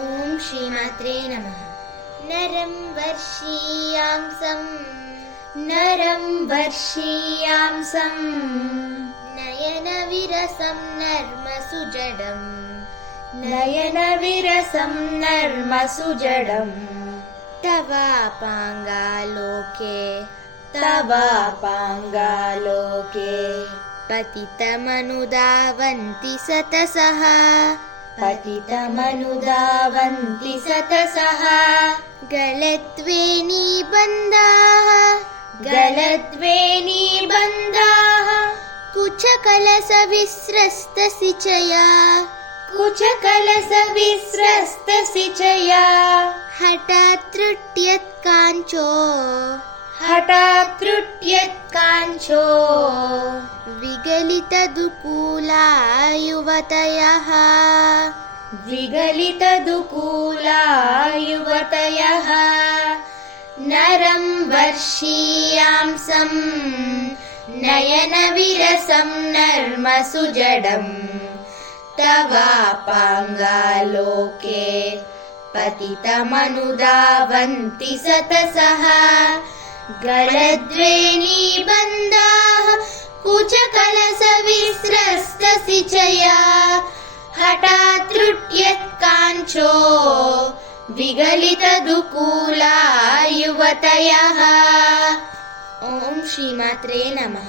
ಓಂ ಶ್ರೀಮಾತ್ರೇ ನಮಃ. ನರಂ ವರ್ಷೀಯಾಂಸಂ ನಯನ ವಿರಸಂ ನರ್ಮಸುಜಡಂ ತವಾಪಾಂಗಾಲೋಕೆ ಪತಿತಮನುಧಾವಂತಿ ಸತಸಃ ಗಲದ್ವೇನಿ ಬಂದಾಃ ಕುಚಕಲಸವಿಸ್ರಸ್ತಸಿಚಯಾ ಹಠಾತ್ತ್ರುಟ್ಯತ್ಕಾಂಚೋ ವಿಗಲಿತದುಕೂಲಾ ಯುವತಯಃ ನರಂ ವರ್ಷೀಯಾಂಸಂ ನಯನ ವಿರಸಂ ನರ್ಮಸುಜಡಂ ತವಾಪಾಂಗಾಲೋಕೆ ಪತಿತಮನುಧಾವಂತಿ ಸತಸಃ ಗಲದ್ವೇನಿ ಬಂದಾಃ ಕುಚಕಲಸವಿಸ್ರಸ್ತಸಿಚಯಾ ಹಠಾತ್ತ್ರುಟ್ಯತ್ಕಾಂಚೋ ವಿಗಲಿತದುಕೂಲಾ ಯುವತಯಃ. ಓಂ ಶ್ರೀಮಾತ್ರೇ ನಮಃ.